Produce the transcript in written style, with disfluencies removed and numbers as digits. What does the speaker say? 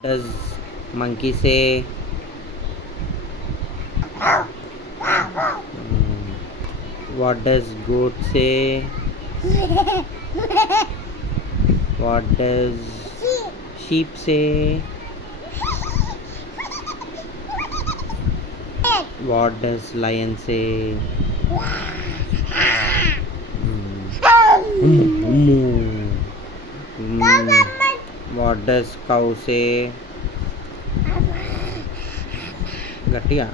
Does monkey say? What does goat say? What does sheep say? What does lion say? What does cow say? గట్టిగా